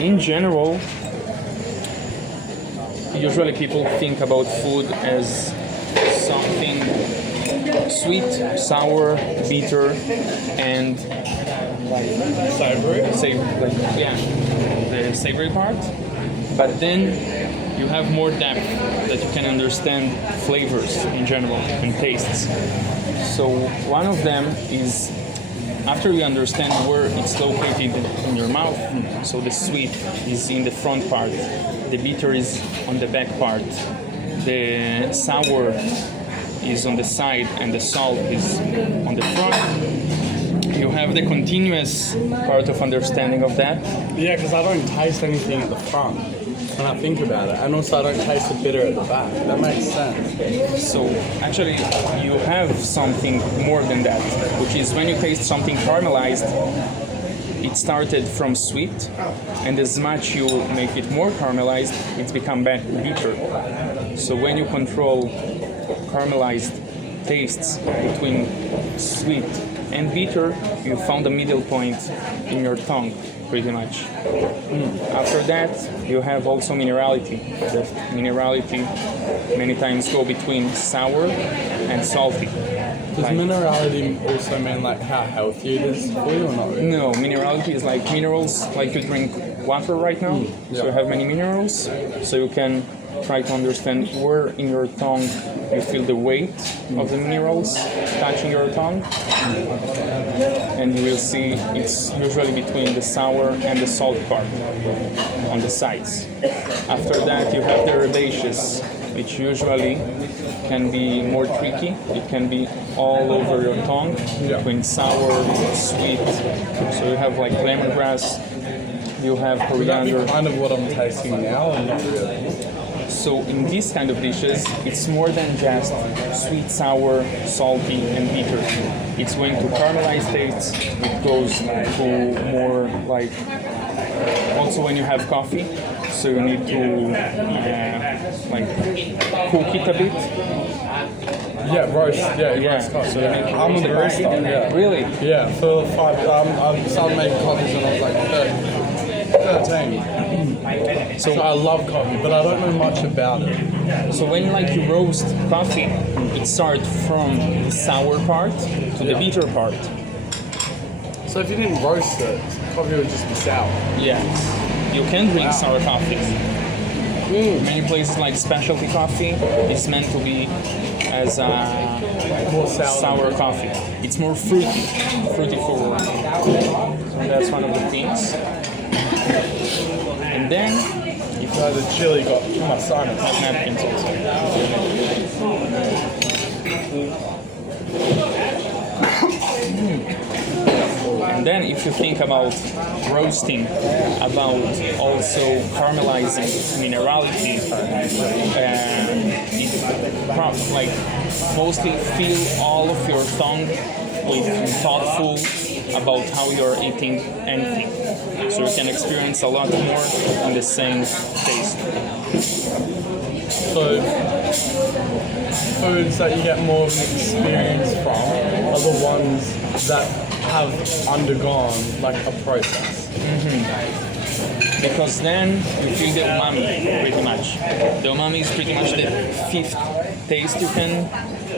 in general, usually people think about food as something sweet, sour, bitter, and Savory. the savory part. But then you have more depth that you can understand flavors in general and tastes. So one of them is after you understand where it's located in your mouth. So the sweet is in the front part, the bitter is on the back part, the sour is on the side, and the salt is on the front. You have the continuous part of understanding of that. Yeah, because I don't taste anything at the front when I think about it, and also I don't taste the bitter at the back. That makes sense. So actually you have something more than that, which is when you taste something caramelized, it started from sweet, and as much you make it more caramelized, it's become bitter. So when you control caramelized tastes between sweet and bitter, you found a middle point in your tongue, pretty much. After that, you have also minerality. The minerality many times go between sour and salty. Does minerality also mean like how healthy it is for you or not really? No, minerality is like minerals, like you drink water right now. So you have many minerals, so you can try to understand where in your tongue you feel the weight of the minerals touching your tongue. And you will see it's usually between the sour and the salt part on the sides. After that you have the herbaceous, which usually can be more tricky. It can be all over your tongue, between sour, sweet. So you have like lemongrass, you have Would that coriander. be kind of what I'm tasting now or not really? So in these kind of dishes, it's more than just sweet, sour, salty, and bitter. It's going to caramelize tastes. It goes to more like also when you have coffee. So you need to like cook it a bit. Yeah, roast. Yeah, roast coffee. So you need to I'm a roast the barista. coffee. Yeah. Really? Yeah, for 5. I started making coffees when I was like 13. So I love coffee, but I don't know much about it. So when like you roast coffee, it starts from the sour part to the bitter part. So if you didn't roast it, coffee would just be sour. Yeah. You can drink sour coffee. Many places like specialty coffee is meant to be as More sour coffee. It's more fruity forward. So that's one of the things. And then If you know the chili got my sinus. have napkins also. And then if you think about roasting, about also caramelizing minerality, like mostly fill all of your tongue with thoughtful about how you're eating anything. So you can experience a lot more in the same taste. So foods that you get more of an experience from are the ones that have undergone like a process. Because then you feel the umami pretty much. The umami is pretty much the fifth taste you can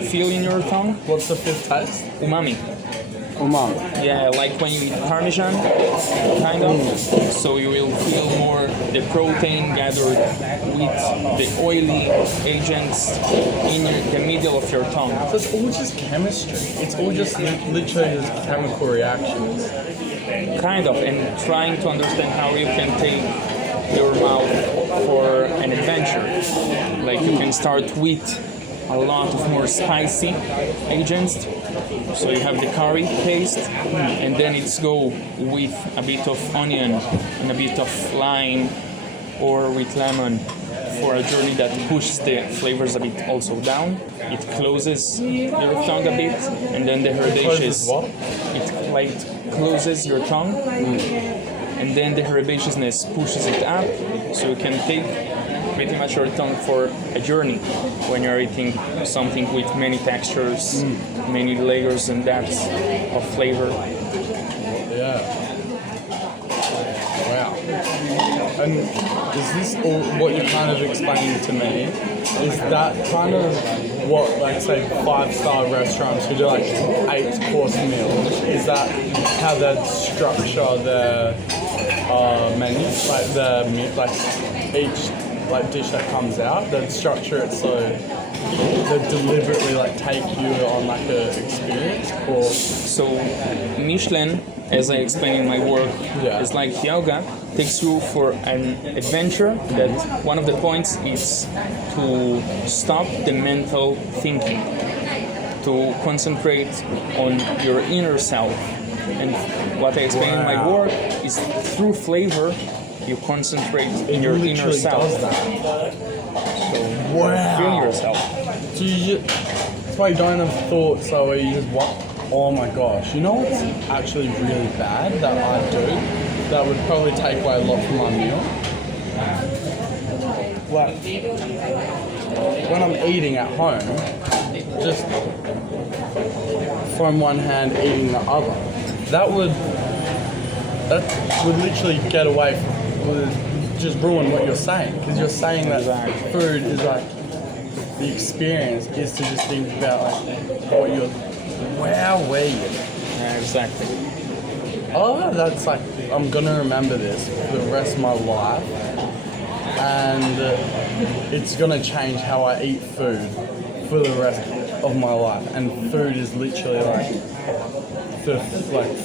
feel in your tongue. What's the fifth taste? Umami. Umami. Yeah, like when you eat Parmesan, kind of. So you will feel more the protein gathered with the oily agents in the middle of your tongue. So it's all just chemistry. It's all just literally just chemical reactions. Kind of, and trying to understand how you can take your mouth for an adventure. Like you can start with a lot of more spicy agents. So you have the curry paste, and then it's go with a bit of onion and a bit of lime or with lemon for a journey that pushes the flavors a bit also down. It closes your tongue a bit, and then the herbaceous. What? It like closes your tongue, and then the herbaceousness pushes it up, so you can take pretty much your tongue for a journey when you're eating something with many textures, many layers and depths of flavor. Yeah. Wow. And is this all what you're kind of explaining to me? Is that kind of what, like, say, 5-star restaurants who do like 8-course meals? Is that how they structure their menu? Like each like dish that comes out, they'd structure it so they deliberately like take you on like a experience, or So Michelin, as I explain in my work, Yeah. is like yoga, takes you for an adventure that one of the points is to stop the mental thinking, to concentrate on your inner self. And what I explain in my Wow. work is through flavor, you concentrate in your inner literally self. does that. Wow. Feel yourself. So that's why you don't have thoughts, so where you just what? Oh my gosh! You know what's actually really bad that I do? That would probably take away a lot from my meal. Like when I'm eating at home, just from one hand eating the other. That would literally get away from, would just ruin what you're saying, because you're saying that food is like the experience is to just think about like what you're. Wowee. Yeah, exactly. Oh, that's like, I'm gonna remember this for the rest of my life, and it's gonna change how I eat food for the rest of my life. And food is literally like the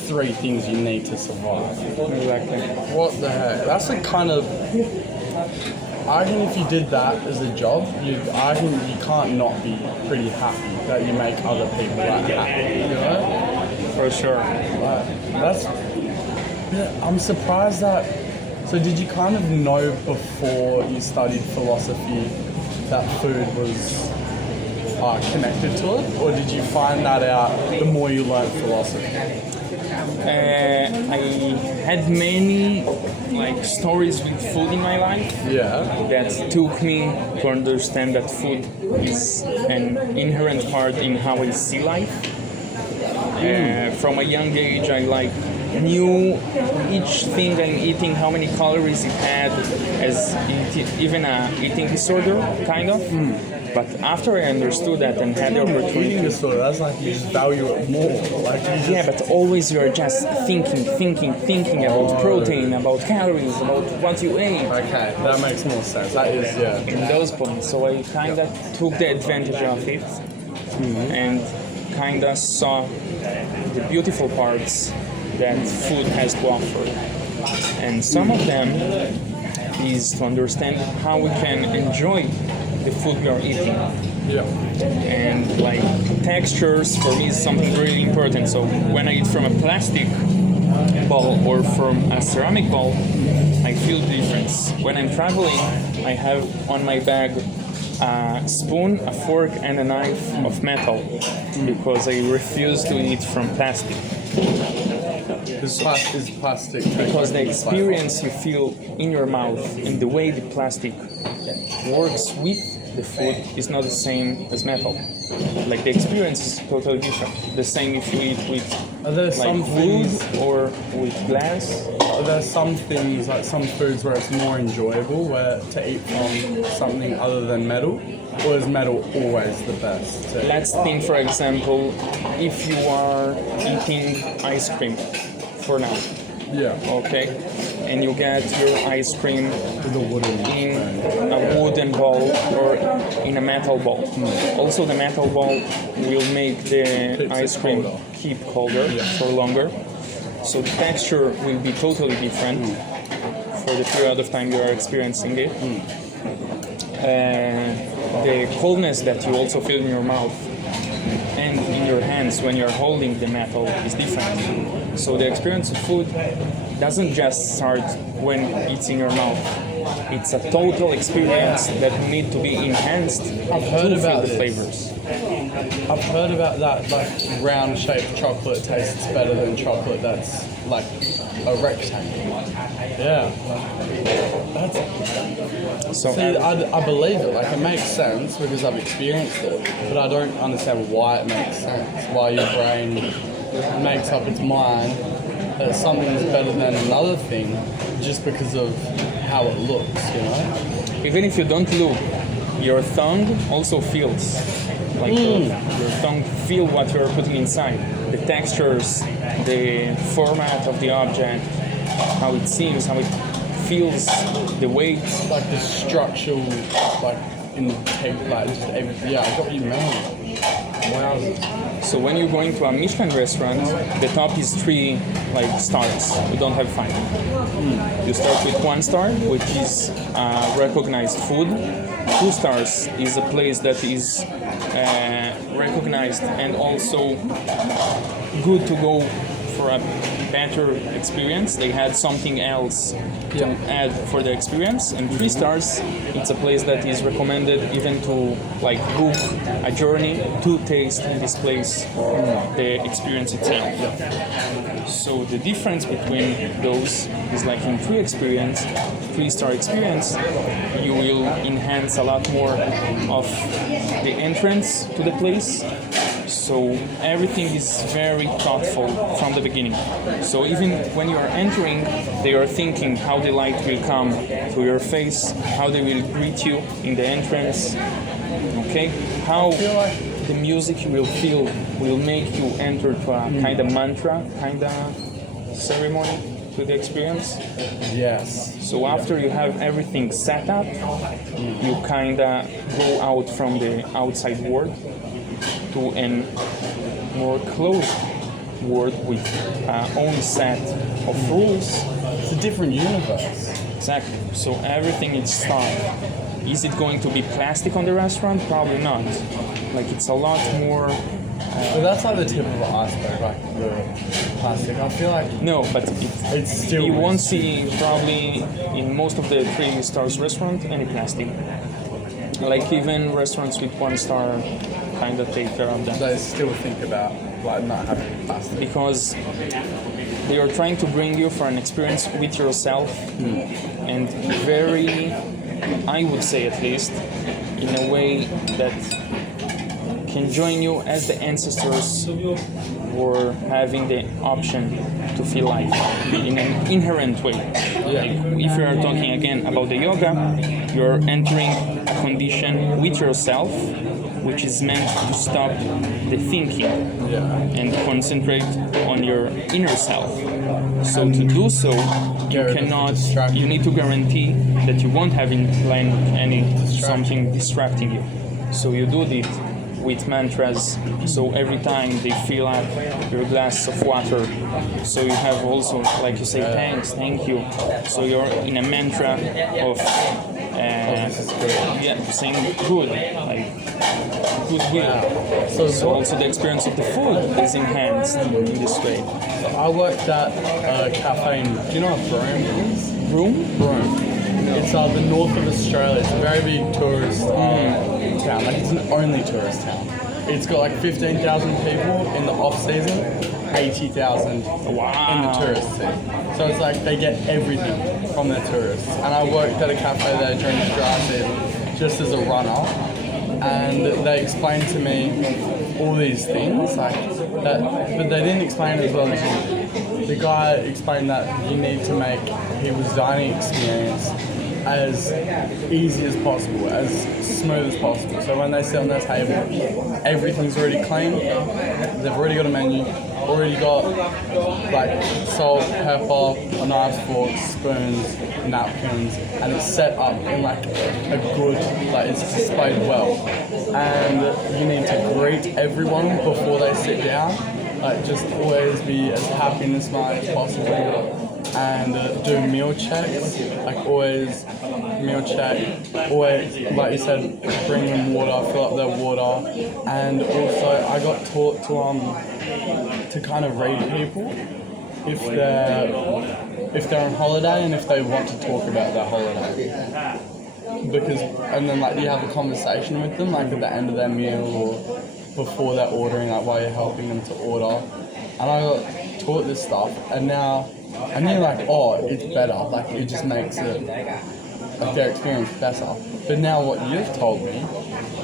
3 things you need to survive. Exactly. What the heck? That's a kind of. I reckon if you did that as a job, I reckon you can't not be pretty happy that you make other people that happy, you know? For sure. I'm surprised that. So did you kind of know before you studied philosophy that food was connected to it, or did you find that out the more you learned philosophy? I had many stories with food in my life Yeah. that took me to understand that food is an inherent part in how I see life. From a young age, I knew each thing I'm eating, how many calories it had, as even a eating disorder, kind of. But after I understood that and had the Eating opportunity, disorder, that's like you just value it more. Like you just, yeah, but always you're just thinking about protein, about calories, about what you ate. Okay, that makes more sense. That is, yeah. In those points, so I kind of took the advantage of it and kind of saw the beautiful parts that food has to offer. And some of them is to understand how we can enjoy the food we are eating. Yeah. And textures for me is something really important. So when I eat from a plastic bowl or from a ceramic bowl, I feel the difference. When I'm traveling, I have on my bag a spoon, a fork, and a knife of metal because I refuse to eat from plastic. Is plastic. Because the experience you feel in your mouth and the way the plastic works with the food is not the same as metal. The experience is totally different. The same if you eat with Are there some wood things? or with glass. Are there some things, like some foods, where it's more enjoyable to eat from something other than metal, or is metal always the best? Let's think, for example, if you are eating ice cream for now, Yeah. okay, and you get your ice cream With a wooden. in a wooden bowl or in a metal bowl. Also, the metal bowl will make the Keeps it ice cream colder. keep colder for longer. So the texture will be totally different for the period of time you are experiencing it. The coldness that you also feel in your mouth and in your hands when you're holding the metal is different. So the experience of food doesn't just start when it's in your mouth. It's a total experience that need to be enhanced heard to feel about the this. flavors. I've heard about that, round-shaped chocolate tastes better than chocolate that's like a rectangle. Yeah. So See, I believe it. It makes sense because I've experienced it, but I don't understand why it makes sense. Why your brain makes up its mind that something is better than another thing just because of how it looks, you know? Even if you don't look, your tongue also feels. Like your tongue feel what you're putting inside. The textures, the format of the object, how it seems, how it feels, the weight. Like the structural, like intake, like just everything. Yeah, I got what you mean. Wow. So when you go into a Michelin restaurant, the top is 3 like stars. You don't have 5. You start with 1 star, which is recognized food. 2 stars is a place that is recognized and also good to go for a better experience. They had something else to add for the experience. And 3 stars, it's a place that is recommended even to like book a journey to taste in this place the experience itself. So the difference between those is like in 3-star experience, you will enhance a lot more of the entrance to the place. So everything is very thoughtful from the beginning. So even when you are entering, they are thinking how the light will come to your face, how they will greet you in the entrance, okay? How the music you will feel will make you enter to a kind of mantra, kind of ceremony to the experience. Yes. So after you have everything set up, you kind of go out from the outside world to a more closed world with own set of rules. It's a different universe. Exactly. So everything is thought. Is it going to be plastic on the restaurant? Probably not. Like it's a lot more. But that's like the tip of the iceberg, like the plastic. I feel like No, but it's still. you won't see probably in most of the 3 stars restaurant any plastic. Like even restaurants with 1 star kind of take care of that. They still think about like not having plastic. Because they are trying to bring you for an experience with yourself and very, I would say at least, in a way that can join you as the ancestors were having the option to feel life in an inherent way. Like if you are talking again about the yoga, you're entering a condition with yourself which is meant to stop the thinking and concentrate on your inner self. So to do so, you need to guarantee that you won't have something distracting you. So you do it with mantras, so every time they fill up your glass of water, so you have also, like you say, thanks, thank you. So you're in a mantra of saying good, like goodwill. So also the experience of the food is enhanced in this way. I worked at a cafe in, do you know what Broome is? Broome? It's the north of Australia. It's a very big tourist town. Like it's an only tourist town. It's got like 15,000 people in the off season, 80,000 in the tourist season. So it's like they get everything from their tourists. And I worked at a cafe there during the dry season, just as a runner, and they explained to me all these things like that, but they didn't explain it as well as you did. The guy explained that you need to make people's dining experience as easy as possible, as smooth as possible. So when they sit on their table, everything's already clean. They've already got a menu, already got like salt, pepper, knives, forks, spoons, napkins, and it's set up in like a good, like it's displayed well. And you need to greet everyone before they sit down. Like just always be as happy and smart as possible. And do meal checks, like always meal check, always, like you said, bring them water, fill up their water, and also I got taught to kind of read people if they're on holiday and if they want to talk about their holiday. Because, and then like you have a conversation with them like at the end of their meal or before they're ordering, like while you're helping them to order. And I got taught this stuff, and now I knew like, oh, it's better, like it just makes it, like their experience better. But now what you've told me,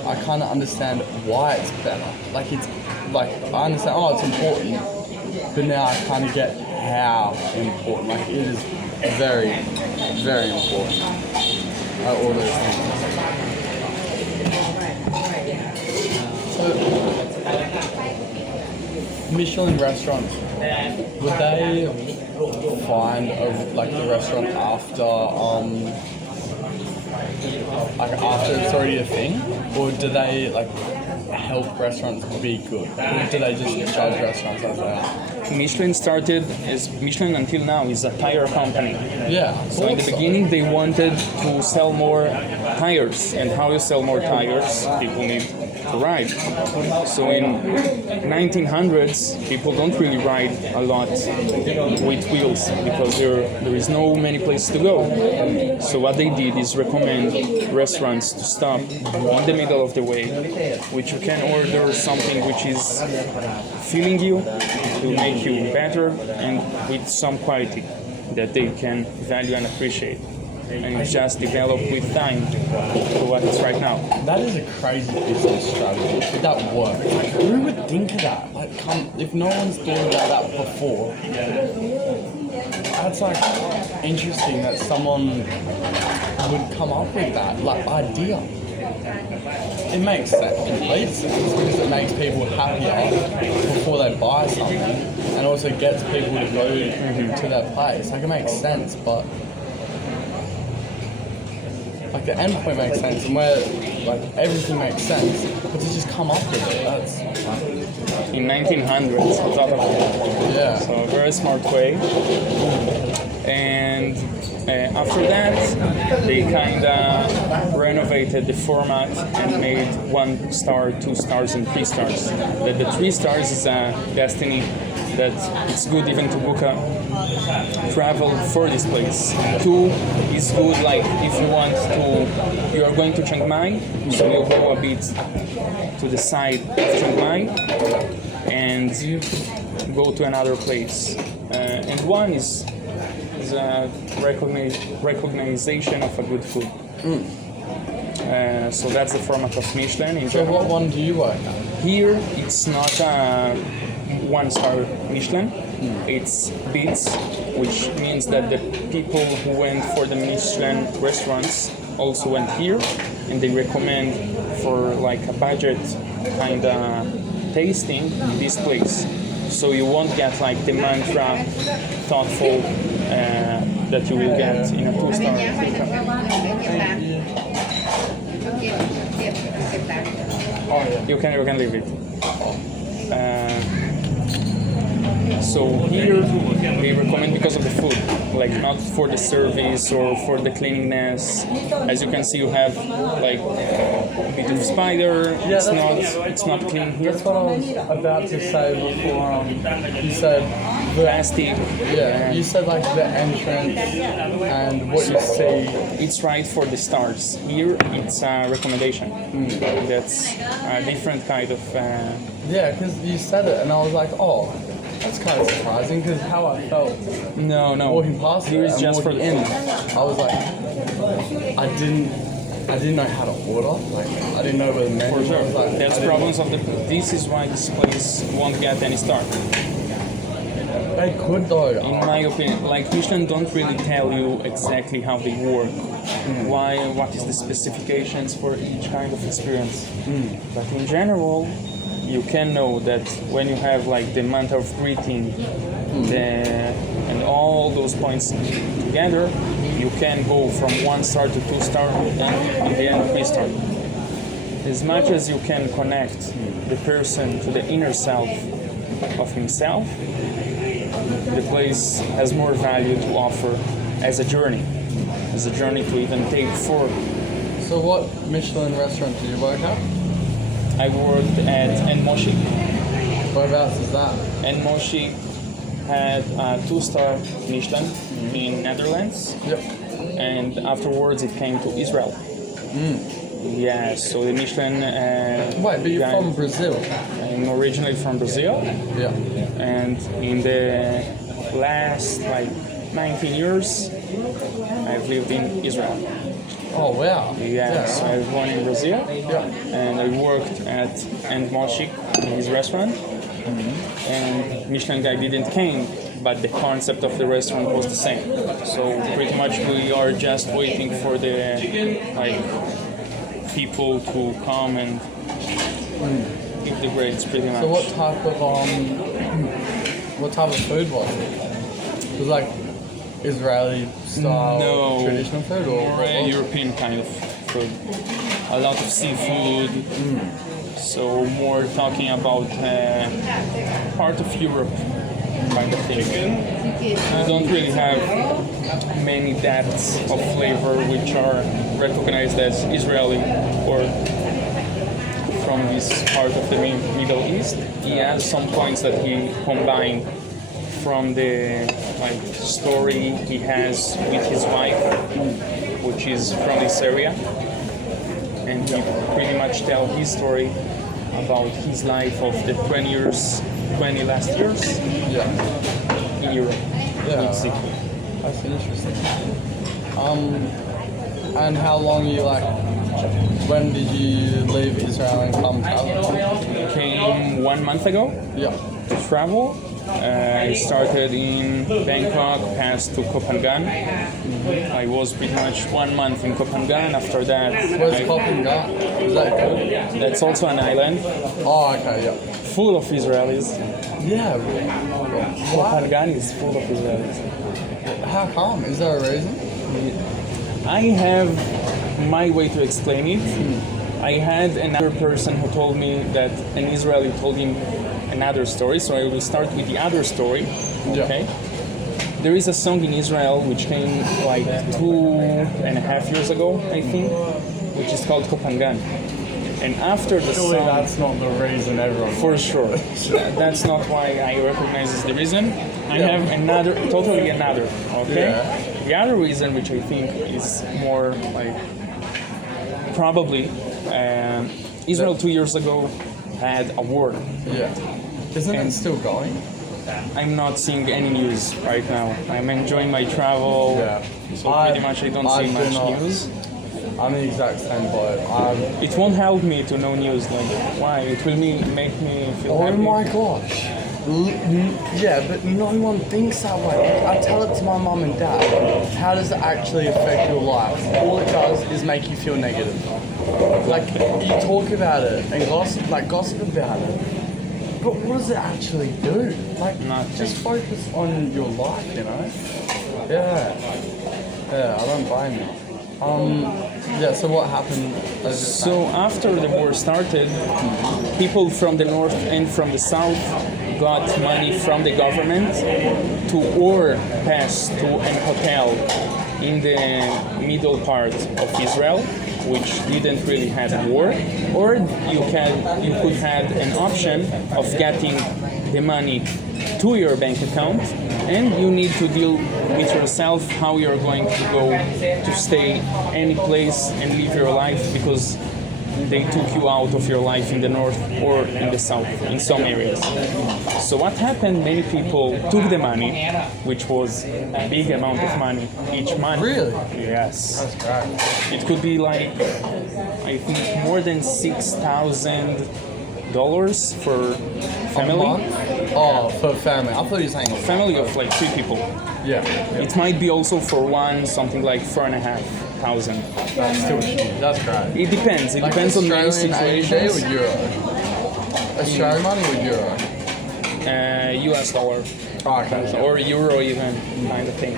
I kind of understand why it's better. Like it's, like I understand, oh, it's important, but now I kind of get how important. Like it is very, very important. All those things. So, Michelin restaurants, would they find like the restaurant after after it's already a thing, or do they like help restaurants be good, or do they just judge restaurants as they are? Michelin until now is a tire company. Yeah. So in the beginning they wanted to sell more tires, and how you sell more tires? People need to ride. So in 1900s, people don't really ride a lot with wheels because there is no many places to go. So what they did is recommend restaurants to stop in the middle of the way, which you can order something which is filling you, will make you better, and with some quality that they can value and appreciate. And it's just developed with time to what it's right now. That is a crazy business strategy. Would that work? Like, who would think of that? Like, if no one's thought about that before, that's like interesting that someone would come up with that like idea. It makes sense, complete sense, because it makes people happier before they buy something, and also gets people to go to that place. Like it makes sense, but like the end point makes sense, and where like everything makes sense, but to just come up with it, that's in 1900s, I thought about it. yeah. So a very smart way. And after that, they kind of renovated the format and made 1 star, 2 stars, and 3 stars. The 3 stars is a destiny that it's good even to book a travel for this place. 2 is good like if you are going to Chiang Mai, so you go a bit to the side of Chiang Mai and you go to another place. And 1 is a recognition of a good food. So that's the format of Michelin in So general. what one do you work at? Here it's not a 1-star Michelin, it's Beats, which means that the people who went for the Michelin restaurants also went here, and they recommend for like a budget kind of tasting this place. So you won't get like the mantra thoughtful that you will get in a 2-star. You can leave it. So here we recommend because of the food, like not for the service or for the cleanliness. As you can see, you have like a bit of spider. It's not clean here. That's what I was about to say before. You said Plastic. yeah. You said like the entrance and what you see. It's right for the stars. Here it's a recommendation. That's a different kind of. Yeah, because you said it, and I was like, oh, that's kind of surprising. Because how I felt No. walking past Here it is and just for walking the in, food. I was like, I didn't know how to order. Like, I didn't know where the menu For was. sure. I was like, That's I didn't- problems of the. This is why this place won't get any star. They could though. In my opinion, like Michelin don't really tell you exactly how they work, what is the specifications for each kind of experience. But in general, you can know that when you have like the mantra of greeting, and all those points together, you can go from 1 star to 2 star, and in the end 3 star. As much as you can connect the person to the inner self of himself, the place has more value to offer as a journey to even take forward. So what Michelin restaurant did you work at? I worked at Moshi. Whereabouts is that? Moshi had a 2-star Michelin in Netherlands, Yep. and afterwards it came to Israel. Yeah, so the Michelin. Wait, but you're guy- from Brazil. I'm originally from Brazil, Yeah. and in the last like 19 years, I've lived in Israel. Oh wow. Yeah, so I was born in Brazil, Yeah. and I worked at Moshi in his restaurant, and Michelin guy didn't came but the concept of the restaurant was the same. So pretty much we are just waiting for the like people to come and eat the grades pretty much. So what type of food was it? It was like Israeli style No, traditional food, or more what was it? European kind of food. A lot of seafood. So more talking about part of Europe kind of thing. You don't really have many depths of flavor which are recognized as Israeli or from this part of the Middle East. He has some points that he combined from the like story he has with his wife, which is from this area, and he pretty much tell his story about his life of the 20 last years Yeah. in Europe. Yeah. Basically. That's interesting. And how long you like? When did you leave Israel and come travel? Came 1 month ago Yeah. to travel. I started in Bangkok, passed to Kopangan. I was pretty much 1 month in Kopangan. After that, Where's Kopangan? Is that good? that's also an island Oh, okay, yeah. full of Israelis. Yeah. What? Kopangan is full of Israelis. How come? Is there a reason? I have my way to explain it. I had another person who told me that an Israeli told him another story, so I will start with the other story. Yeah. Okay. There is a song in Israel which came like 2.5 years ago, I think, which is called Kopangan. And after the Surely song, that's not the reason everyone. for sure, that's not why I recognize as the reason. I have another, totally another. Okay. Yeah. The other reason, which I think is more like probably Israel 2 years ago had a war. Yeah. Isn't it still going? I'm not seeing any news right now. I'm enjoying my travel, Yeah. so pretty much I don't see do much not. news. I'm the exact same boat. It won't help me to know news. Like, why? It will make me feel Oh happy. my gosh. Yeah, but no one thinks that way. I tell it to my mum and dad. How does it actually affect your life? All it does is make you feel negative. Like, you talk about it and gossip about it. But what does it actually do? Like, Nothing. just focus on your life, you know? Yeah. Yeah, I don't blame you. Yeah, so what happened? So after the war started, people from the north and from the south got money from the government to or pass to an hotel in the middle part of Israel, which didn't really have a war, or you could have an option of getting the money to your bank account, and you need to deal with yourself how you're going to go to stay any place and live your life, because they took you out of your life in the north or in the south in some areas. So what happened, many people took the money, which was a big amount of money each month. Really? Yes. That's great. It could be like, I think, more than $6,000 for family. Oh, for family. I thought you were saying a Family of like 3 people. Yeah. It might be also for one something like 4,500. That's still huge. That's great. It depends. It Like depends on many Australian AUD situations. or euro? Australian money or euro? US dollar Oh, okay. or euro even kind of thing.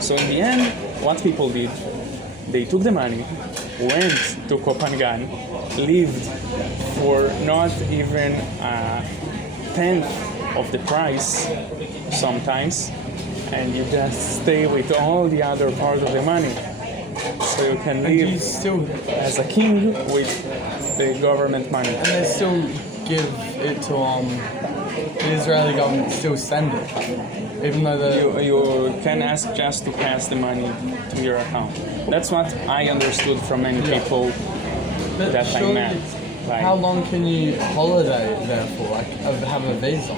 So in the end, what people did, they took the money, went to Kopangan, lived for not even a tenth of the price sometimes, and you just stay with all the other part of the money. So you can And you live still, as a king with the government money. and they still give it to the Israeli government still send it, even though the You can ask just to pass the money to your account. That's what I understood from many people but that I surely- met. Like, How long can you holiday there for? Like, have a visa?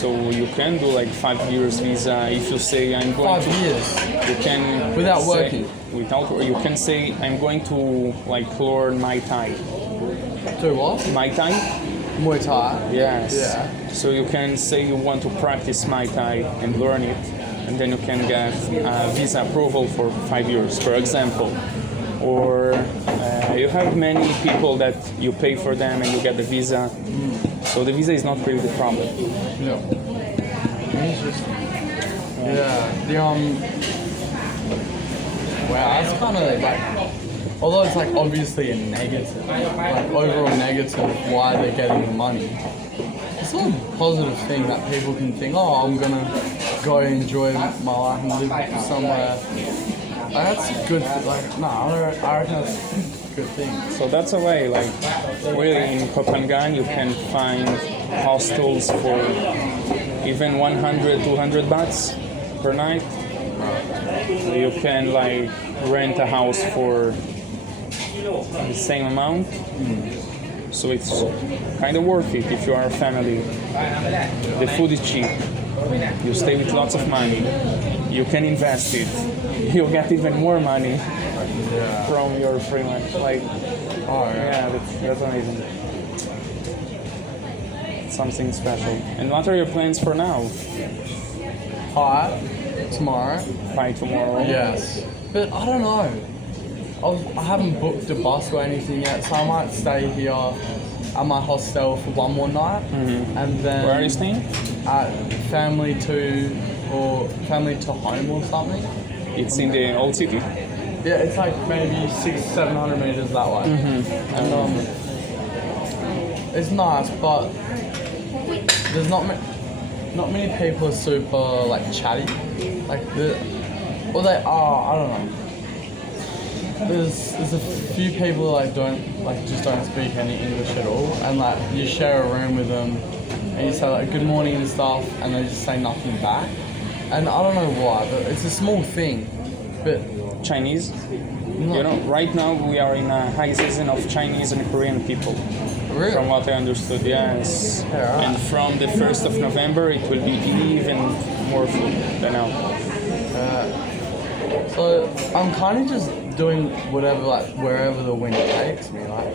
so you can do like 5 years visa if you say I'm going 5 to. years. You can Without say- working? Without, or you can say I'm going to like learn Mai Tai. Do what? Mai Tai. Muay Thai. Yes. Yeah. So you can say you want to practice Muay Thai and learn it, and then you can get visa approval for 5 years, for example. Or you have many people that you pay for them and you get the visa. So the visa is not really the problem. Yeah. Interesting. Yeah. Wow, that's kind of like, although it's like obviously a negative, like overall negative of why they're getting the money. It's not a positive thing that people can think, oh, I'm gonna go enjoy my life and live somewhere. Like, that's good. Like, nah, I reckon that's a good thing. So that's a way, like, really in Copenhagen you can find hostels for even 100, 200 bahts per night. You can like rent a house for the same amount. So it's kind of worth it if you are a family. The food is cheap. You stay with lots of money. You can invest it. You'll get even more money from your free lunch. Like, yeah, that's amazing. Something special. And what are your plans for now? Tomorrow. By tomorrow? Yes. But I don't know. I haven't booked a bus or anything yet, so I might stay here at my hostel for one more night. And then... Where are you staying? At family to home or something. It's in the old city? Yeah, it's like maybe 600-700 meters that way. And it's nice, but there's not many people are super like chatty. Like they are. I don't know. There's a few people that just don't speak any English at all, and like you share a room with them, and you say like good morning and stuff, and they just say nothing back. And I don't know why, but it's a small thing. But Chinese? You know, right now we are in a high season of Chinese and Korean people. Really? From what I understood, yes. Yeah, right. And from the 1st of November it will be even more full than now. So I'm kind of just doing whatever, like wherever the wind takes me. Like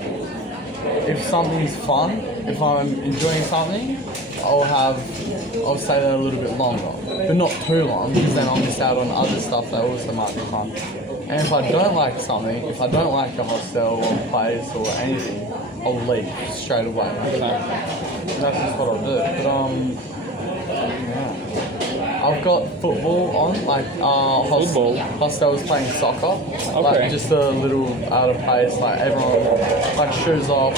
if something's fun, if I'm enjoying something, I'll stay there a little bit longer, but not too long, because then I'll miss out on other stuff that also might be fun. And if I don't like something, if I don't like a hostel or place or anything, I'll leave straight away. That's just what I'll do. But yeah. I've got football on, like hostel was playing soccer, like just a little out of pace, like everyone like shoes off.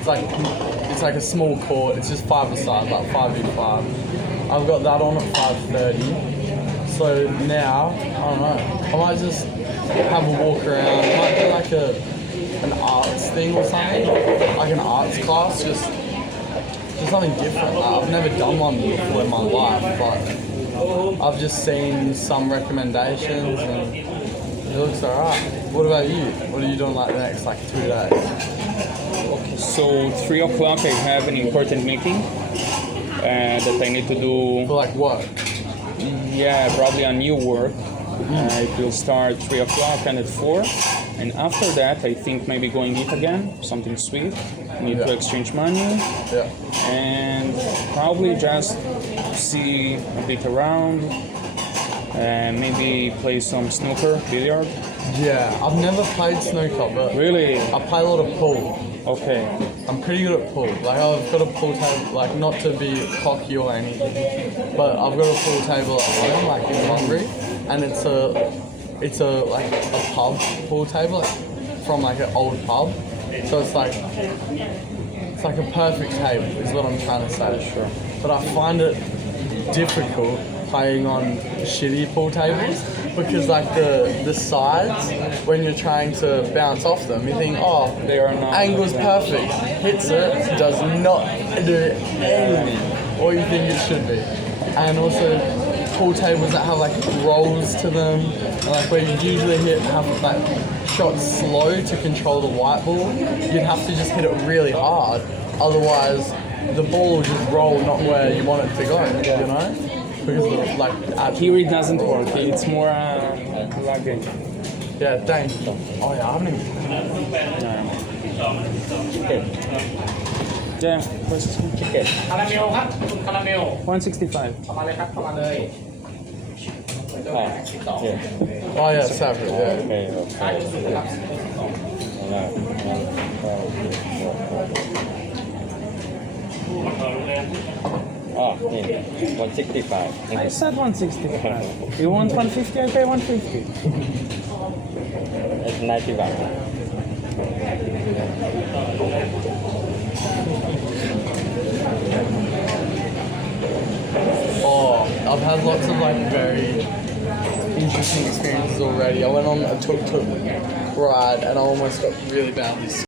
It's like a small court. It's just 5-a-side, like 5v5. I've got that on at 5:30. So now I don't know. I might just have a walk around. I might do like an arts thing or something, like an arts class, just something different. I've never done one before in my life, but I've just seen some recommendations and it looks alright. What about you? What are you doing like the next 2 days? So 3 o'clock I have an important meeting that I need to do. For like work? Yeah, probably a new work. It will start 3 o'clock and at 4. And after that I think maybe going eat again, something sweet. Need to exchange money. Yeah. And probably just see a bit around, maybe play some snooker, billiard. Yeah, I've never played snooker, but Really? I play a lot of pool. Okay. I'm pretty good at pool. Like I've got a pool table, like not to be cocky or anything, but I've got a pool table at home, like in Hungary, and it's a like a pub pool table, like, from like an old pub. So it's like a perfect table, is what I'm trying to say. Sure. But I find it difficult playing on shitty pool tables because like the sides, when you're trying to bounce off them, you think, oh, They are not. angle's perfect, hits it, does not do anything, or you think it should be. And also pool tables that have like rolls to them, and like where you usually have like shots slow to control the white ball, you'd have to just hit it really hard, otherwise the ball will just roll not where you want it to go, you know? Because Here it doesn't work. It's more luggage. yeah, thank you. Oh yeah, I haven't even... Okay. Yeah, first ticket คาราเมลครับคุณคาราเมล 165. เข้ามาเลยครับเข้ามาเลย yeah Oh yeah, separate. Yeah. okay ซ้ายสุดครับ oh นี่165 I said 165. You want 150? I pay 150. it's 90 baht Oh, I've had lots of like very interesting experiences already. I went on a tuk-tuk ride and I almost got really badly sick.